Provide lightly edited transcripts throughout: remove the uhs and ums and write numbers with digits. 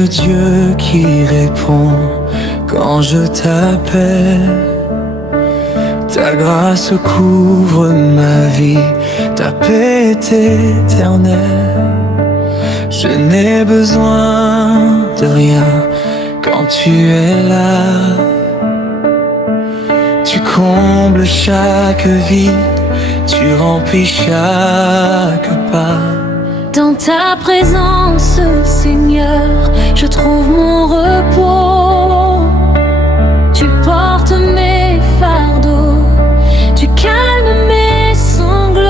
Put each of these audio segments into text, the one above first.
le Dieu qui répond quand je t'appelle. Ta grâce couvre ma vie, ta paix est éternelle. Je n'ai besoin de rien quand tu es là. Tu combles chaque vie, tu remplis chaque pas. Dans ta présence, Seigneur, je trouve mon repos. Tu portes mes fardeaux, tu calmes mes sanglots.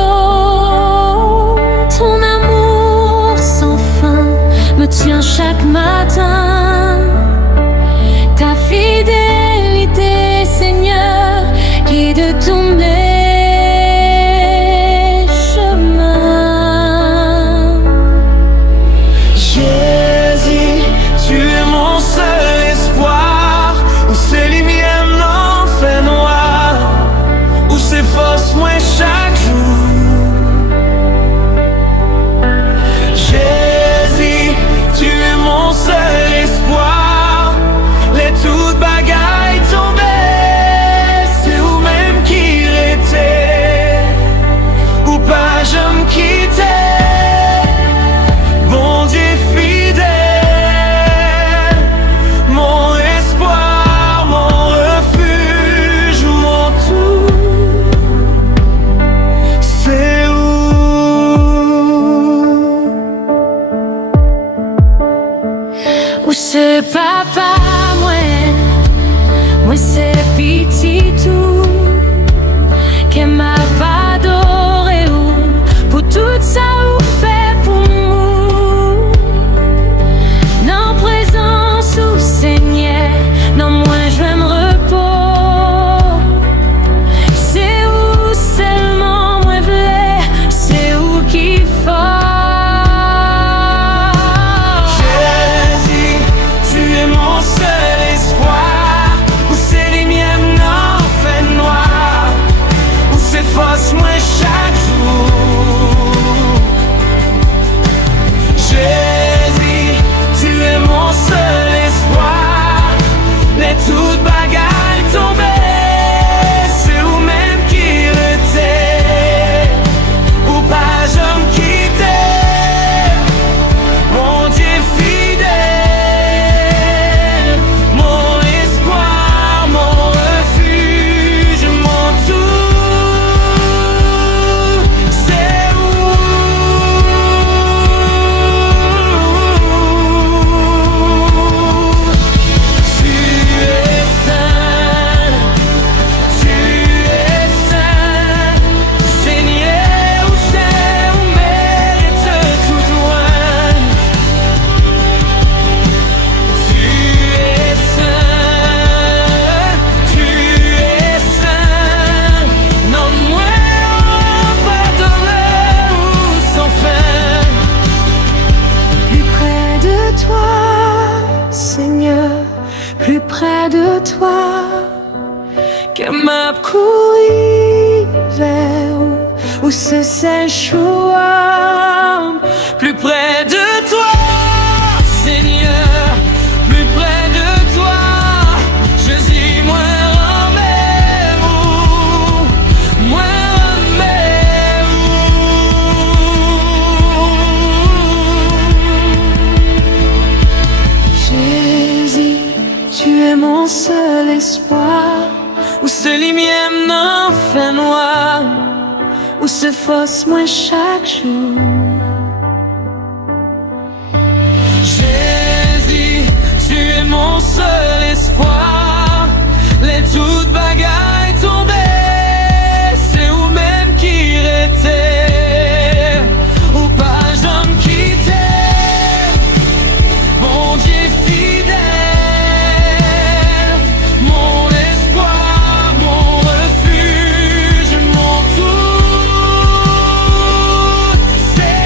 Ton amour sans fin me tient chaque matin. Ta fidélité, Seigneur, guide tous mes où c'est papa, moi c'est petit tout, qui m'a pas adoré ou pour tout ça ou fait pour nous. Non présence ou Seigneur, non moi je vais me repos. C'est où seulement moi v'lais, c'est où qu'il faut. Plus près de toi, que m'a couru vers où c'est choix. Plus près de toi, Seigneur, plus près de toi, je suis moins rendez-vous, moins rendez-vous. Jésus, tu es mon seul espoir, où se lumière n'en fait noir, où se force moins chaque jour. Jésus, tu es mon seul espoir, les toutes bagailles tombées, c'est où même qui était, ou pas j'en quitter, mon Dieu fidèle. C'est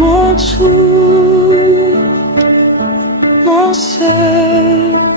mon tout, mon seul.